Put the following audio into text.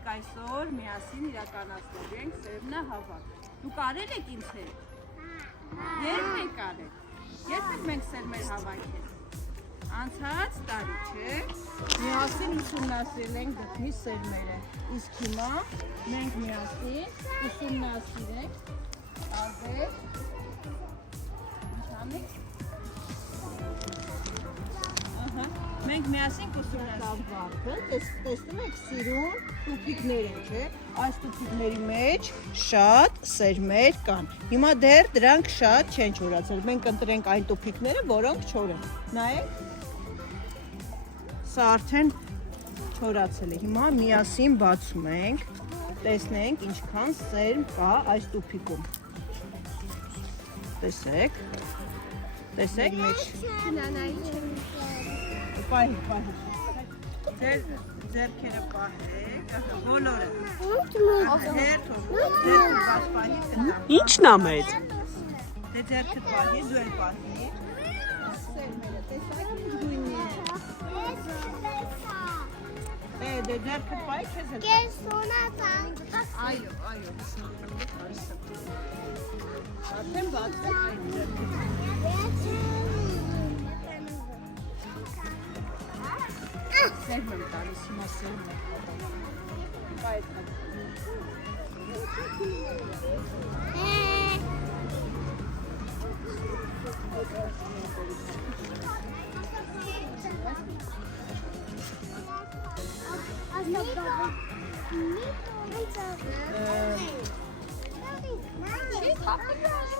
մենք այսօր միասին իրականացնելու ենք սերմնահավաք։ Դուք արել եք ինձ հետ։ Երբ եք արել։ Երբ եք մենք սերմեր հավաքել։ Անցած տարի, չէ՞։ Միասին ուսումնասիրել ենք գտնի սերմերը։ Իսկ հիմա մենք միասին ուսումնասիրենք տարբեր Մենք միասին կուսումնասիրենք։ Տեսնում եք սիրուն տուփիկներ են, չէ՞։ Այս տուփիկների մեջ շատ սերմեր կան։ Հիմա դեռ դրանք շատ չեն չորացել։ Մենք ընտրենք այն տուփիկները, որոնք չոր են։ Նայեք։ Սա արդեն չորացել է։ Հիմա միասին բացում ենք, տեսնենք ինչքան սերմ կա այս տուփիկում։ Տեսեք։ Տեսեք մեջ։ Պահի։ Ձերքերը պահեք, բոլորը։ Ի՞նչն ա մեծ։ Դե ձերքդ պահի, դու էլ պահի։ Սերմերը, տեսեք ինչ գույնի է։ Դե ձերքդ պահի, քեզ էլ։ Այո։ Արդեն բացեք այդ ձերքերը։ Սերմ եմ տալիս, հիմա սերմ եմ պատանում։